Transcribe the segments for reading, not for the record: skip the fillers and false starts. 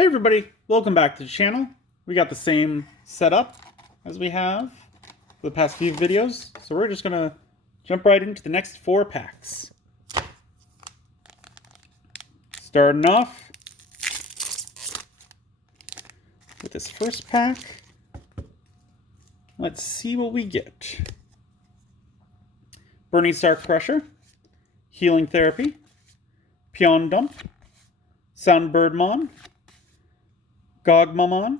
Hey everybody, welcome back to the channel. We got the same setup as we have for the past few videos, so we're just gonna jump right into the next 4 packs. Starting off with this first pack. Let's see what we get. Burning Star Crusher, Healing Therapy, Pion Dump, Soundbirdmon, Gogmamon,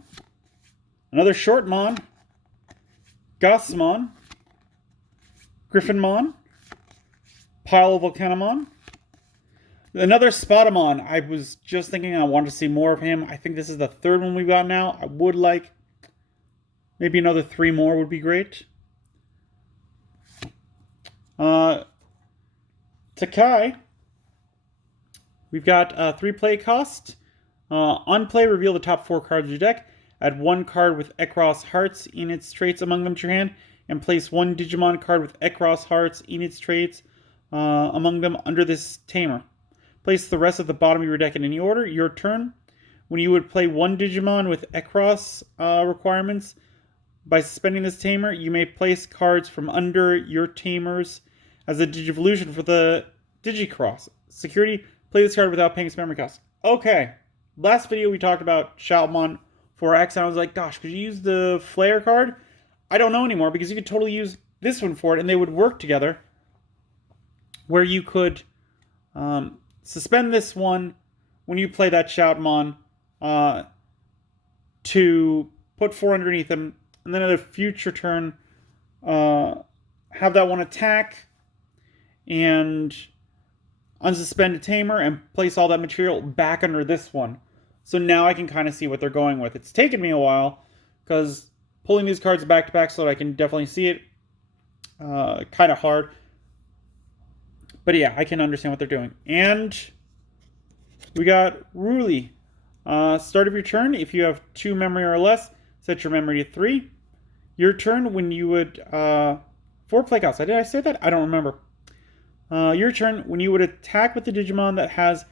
another Shortmon, Gossmon, Griffinmon, Pile Volcanomon, another Spotamon. I was just thinking I wanted to see more of him. I think this is the 3rd one we've got now. I would like maybe another 3 more would be great. Takai, we've got 3 play cost. On play, reveal the top 4 cards of your deck. Add 1 card with Xros Hearts in its traits among them to your hand, and place 1 Digimon card with Xros Hearts in its traits among them under this tamer. Place the rest at the bottom of your deck in any order. Your turn. When you would play 1 Digimon with Xros requirements, by suspending this tamer, you may place cards from under your tamers as a Digivolution for the Digicross. Security, play this card without paying its memory cost. Okay. Last video we talked about Shoutmon 4X, and I was like, gosh, could you use the Flare card? I don't know anymore, because you could totally use this one for it, and they would work together, where you could suspend this one when you play that Shoutmon to put 4 underneath them, and then at a future turn, have that one attack, and unsuspend a tamer, and place all that material back under this one. So now I can kind of see what they're going with. It's taken me a while, because pulling these cards back to back so that I can definitely see it, kind of hard. But yeah, I can understand what they're doing. And we got Ruli. Start of your turn, if you have 2 memory or less, set your memory to 3. Your turn, when you would... 4 play costs. Did I say that? I don't remember. Your turn, when you would attack with the Digimon that has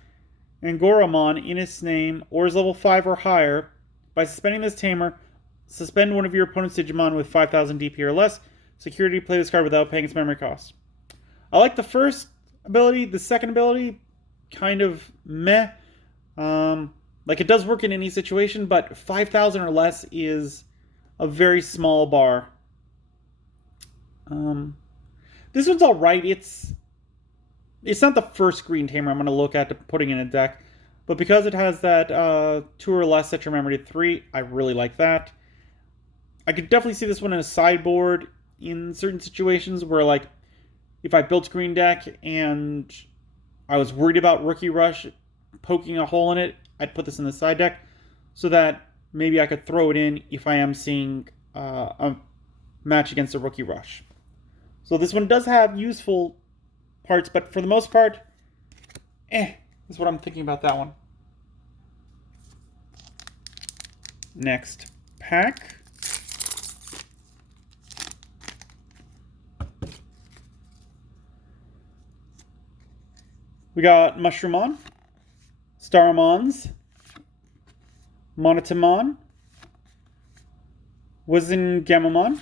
Angoramon in its name, or is level 5 or higher, by suspending this tamer, suspend one of your opponent's Digimon with 5,000 DP or less. Security, play this card without paying its memory cost. I like the first ability. The second ability, kind of meh. Like, it does work in any situation, but 5,000 or less is a very small bar. This one's alright. It's not the first green tamer I'm going to look at putting in a deck, but because it has that 2 or less set your memory to 3, I really like that. I could definitely see this one in a sideboard in certain situations where, like, if I built a green deck and I was worried about Rookie Rush poking a hole in it, I'd put this in the side deck so that maybe I could throw it in if I am seeing a match against a Rookie Rush. So this one does have useful parts, but for the most part, is what I'm thinking about that one. Next pack. We got Mushroomon, Starmons, Monotamon, Wizengamamon,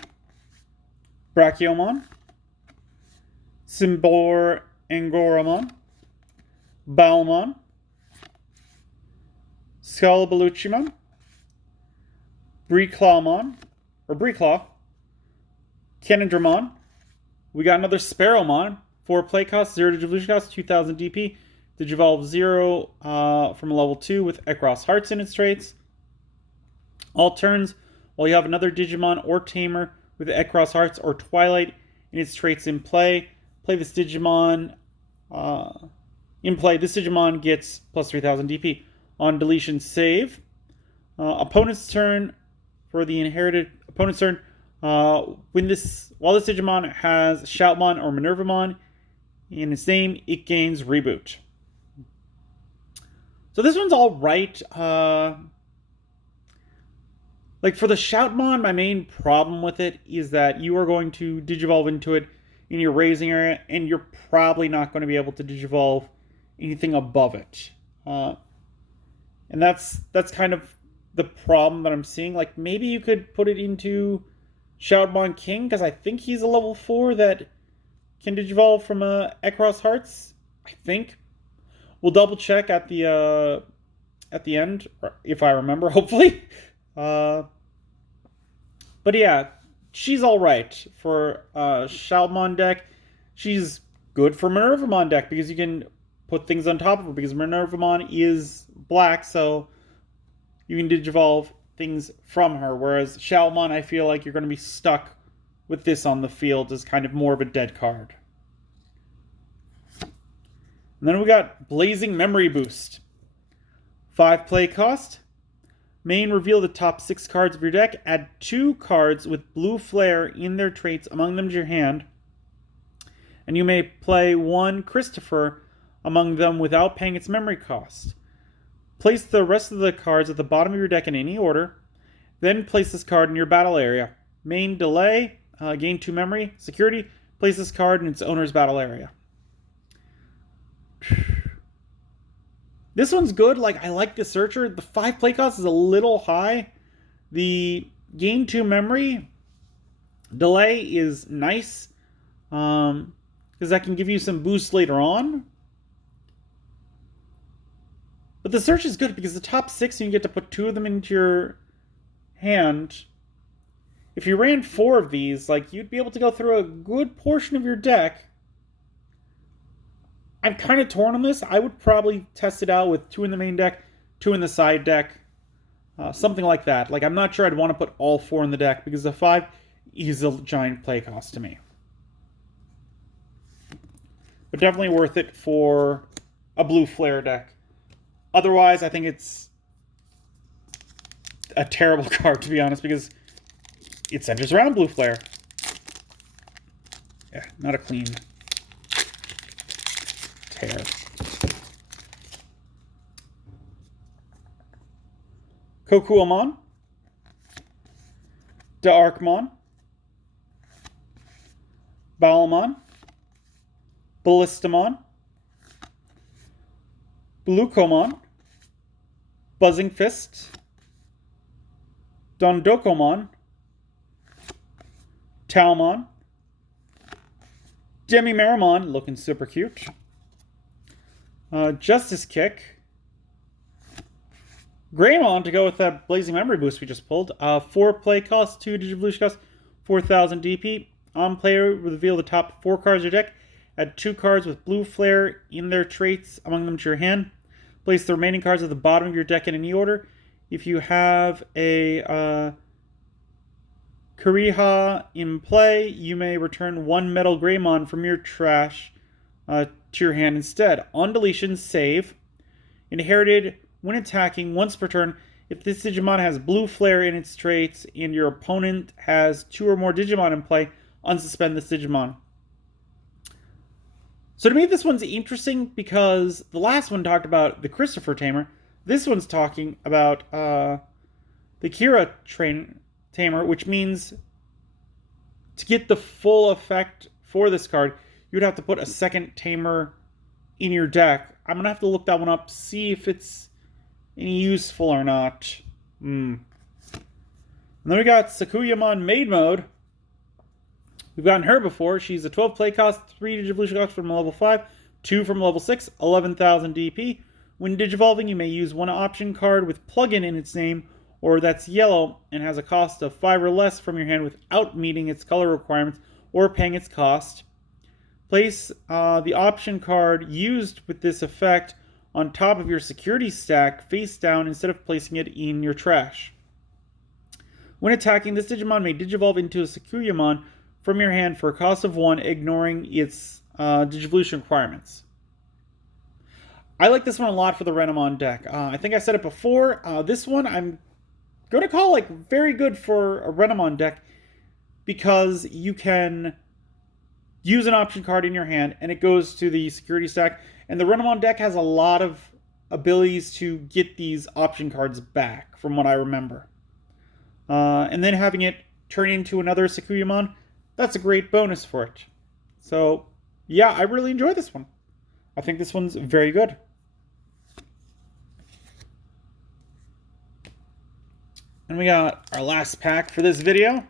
Brachiomon, Simbor Angoramon, Balmon, Scalabaluchimon, Breeclaw, Canondramon. We got another Sparrowmon, 4 play cost, 0 Digivolution cost, 2,000 DP. Digivolve 0 from level 2 with Xros Hearts in its traits. All turns, while you have another Digimon or Tamer with Xros Hearts or Twilight in its traits in play, play this Digimon in play. This Digimon gets plus 3,000 DP. On deletion, save. Opponent's turn. For the inherited opponent's turn, while this Digimon has Shoutmon or Minervamon in its name, it gains Reboot. So this one's all right. Like, for the Shoutmon, my main problem with it is that you are going to Digivolve into it in your raising area, and you're probably not going to be able to Digivolve anything above it. And that's kind of the problem that I'm seeing. Like, maybe you could put it into Shoutmon King, because I think he's a level 4 that can digivolve from Xros Hearts. I think. We'll double check at the end, if I remember, hopefully. But yeah, she's alright for Shoutmon deck. She's good for Minervamon deck, because you can put things on top of her, because Minervamon is black, so you can digivolve things from her, whereas Shoutmon, I feel like you're going to be stuck with this on the field as kind of more of a dead card. And then we got Blazing Memory Boost. 5 play cost. Main, reveal the top 6 cards of your deck. Add 2 cards with blue flare in their traits among them to your hand. And you may play 1 Christopher among them without paying its memory cost. Place the rest of the cards at the bottom of your deck in any order. Then place this card in your battle area. Main, delay, gain 2 memory. Security, place this card in its owner's battle area. This one's good. Like, I like the Searcher. The 5 play cost is a little high. The gain 2 memory delay is nice, because that can give you some boost later on. But the search is good because the top 6, you get to put 2 of them into your hand. If you ran 4 of these, like, you'd be able to go through a good portion of your deck. I'm kind of torn on this. I would probably test it out with 2 in the main deck, 2 in the side deck. Something like that. Like, I'm not sure I'd want to put all 4 in the deck, because the 5 is a giant play cost to me. But definitely worth it for a blue flare deck. Otherwise, I think it's a terrible card, to be honest, because it centers around blue flare. Yeah, not a clean tear. Kokuamon, D'Arkmon, Balamon, Ballistamon, Blukomon, Buzzing Fist, Dondokomon, Talmon, Demimeramon, looking super cute, Justice Kick, Greymon to go with that Blazing Memory Boost we just pulled. 4 play cost, 2 Digivolution cost, 4,000 DP. On player, reveal the top 4 cards of your deck. Add 2 cards with blue flare in their traits among them to your hand. Place the remaining cards at the bottom of your deck in any order. If you have a Kuriha in play, you may return 1 Metal Greymon from your trash to your hand instead. On deletion, save. Inherited, when attacking once per turn, if this Digimon has blue flare in its traits and your opponent has 2 or more Digimon in play, unsuspend this Digimon. So to me, this one's interesting because the last one talked about the Christopher Tamer. This one's talking about the Kira Tamer, which means to get the full effect for this card, you'd have to put a second Tamer in your deck. I'm going to have to look that one up, see if it's any useful or not. And then we got Sakuyamon Maid Mode. We've gotten her before. She's a 12 play cost, 3 Digivolution cost from level 5, 2 from level 6, 11,000 DP. When digivolving, you may use 1 option card with plugin in its name, or that's yellow and has a cost of 5 or less from your hand without meeting its color requirements or paying its cost. Place the option card used with this effect on top of your security stack face down instead of placing it in your trash. When attacking, this Digimon may digivolve into a Sakuyamon from your hand for a cost of 1, ignoring its Digivolution requirements. I like this one a lot for the Renamon deck. I think I said it before. This one I'm going to call like very good for a Renamon deck because you can use an option card in your hand and it goes to the security stack. And the Renamon deck has a lot of abilities to get these option cards back, from what I remember. And then having it turn into another Sakuyamon, that's a great bonus for it. So, yeah, I really enjoy this one. I think this one's very good. And we got our last pack for this video.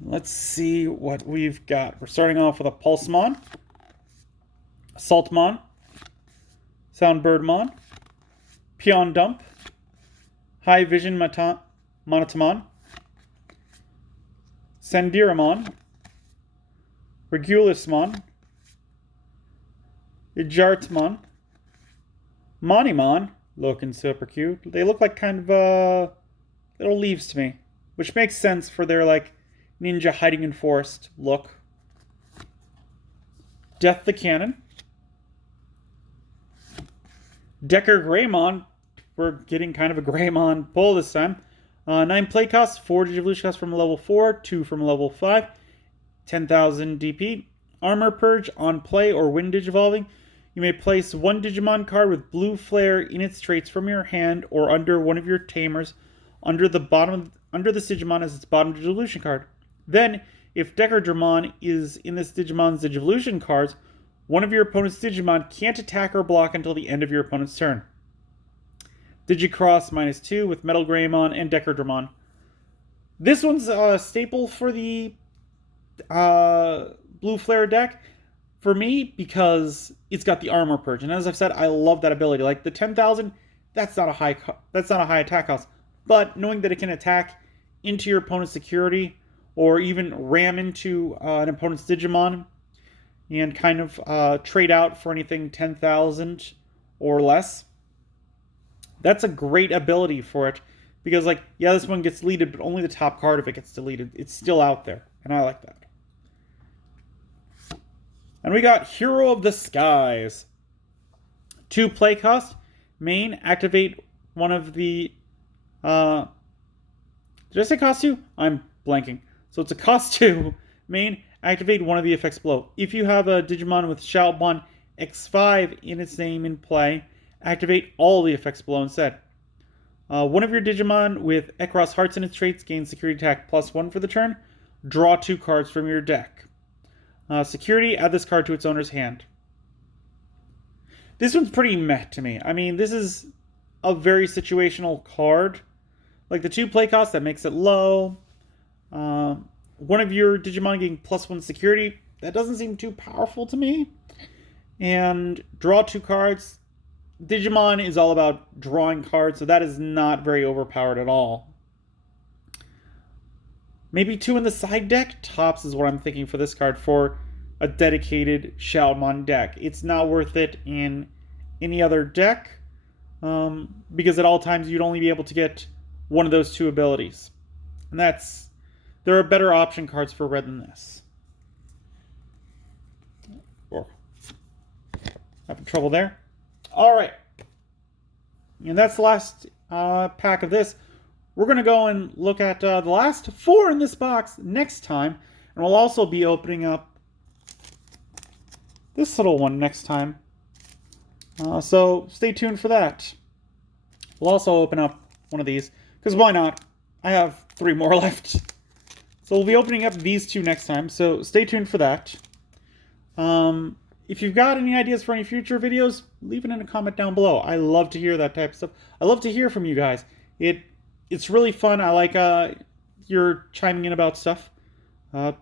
Let's see what we've got. We're starting off with a Pulsemon, Assaultmon, Soundbirdmon, Pion Dump, High Vision Monotamon, Sandiramon, Regulusmon, Ijartmon, Monimon, looking super cute. They look like kind of little leaves to me, which makes sense for their like ninja hiding in forest look. Death the Cannon, Decker Greymon. We're getting kind of a Greymon pull this time. 9 play costs, 4 Digivolution costs from level 4, 2 from level 5, 10,000 DP. Armor Purge on play or when Digivolving. You may place 1 Digimon card with blue flare in its traits from your hand or under one of your tamers under the Digimon as its bottom Digivolution card. Then, if Decardramon is in this Digimon's Digivolution cards, one of your opponent's Digimon can't attack or block until the end of your opponent's turn. Digicross -2 with Metal Greymon and Decardramon. This one's a staple for the Blue Flare deck for me because it's got the Armor Purge, and as I've said, I love that ability. Like the 10,000, that's not a high attack cost, but knowing that it can attack into your opponent's security or even ram into an opponent's Digimon and kind of trade out for anything 10,000 or less. That's a great ability for it because, like, yeah, this one gets deleted, but only the top card of it gets deleted. It's still out there, and I like that. And we got Hero of the Skies. 2 play cost. Main, activate one of the... did I say cost 2? I'm blanking. So it's a cost 2. Main, activate one of the effects below. If you have a Digimon with Shoutmon X5 in its name in play, activate all the effects below instead. One of your Digimon with Xros Hearts in its traits gains security attack +1 for the turn. Draw 2 cards from your deck. Security, add this card to its owner's hand. This one's pretty meh to me. I mean, this is a very situational card. Like the 2 play cost, that makes it low. One of your Digimon getting +1 security, that doesn't seem too powerful to me. And draw 2 cards. Digimon is all about drawing cards, so that is not very overpowered at all. Maybe 2 in the side deck? Tops is what I'm thinking for this card for a dedicated Shoutmon deck. It's not worth it in any other deck because at all times you'd only be able to get one of those 2 abilities. And there are better option cards for red than this. Oh, having trouble there. All right. And that's the last pack of this. We're going to go and look at the last 4 in this box next time. And we'll also be opening up this little one next time. So stay tuned for that. We'll also open up one of these. Because why not? I have 3 more left. So we'll be opening up these 2 next time. So stay tuned for that. If you've got any ideas for any future videos, leave it in a comment down below. I love to hear that type of stuff. I love to hear from you guys. It's really fun. I like you're chiming in about stuff.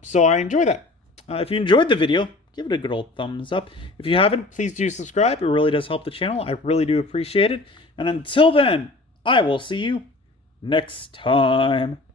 So I enjoy that. If you enjoyed the video, give it a good old thumbs up. If you haven't, please do subscribe. It really does help the channel. I really do appreciate it. And until then, I will see you next time.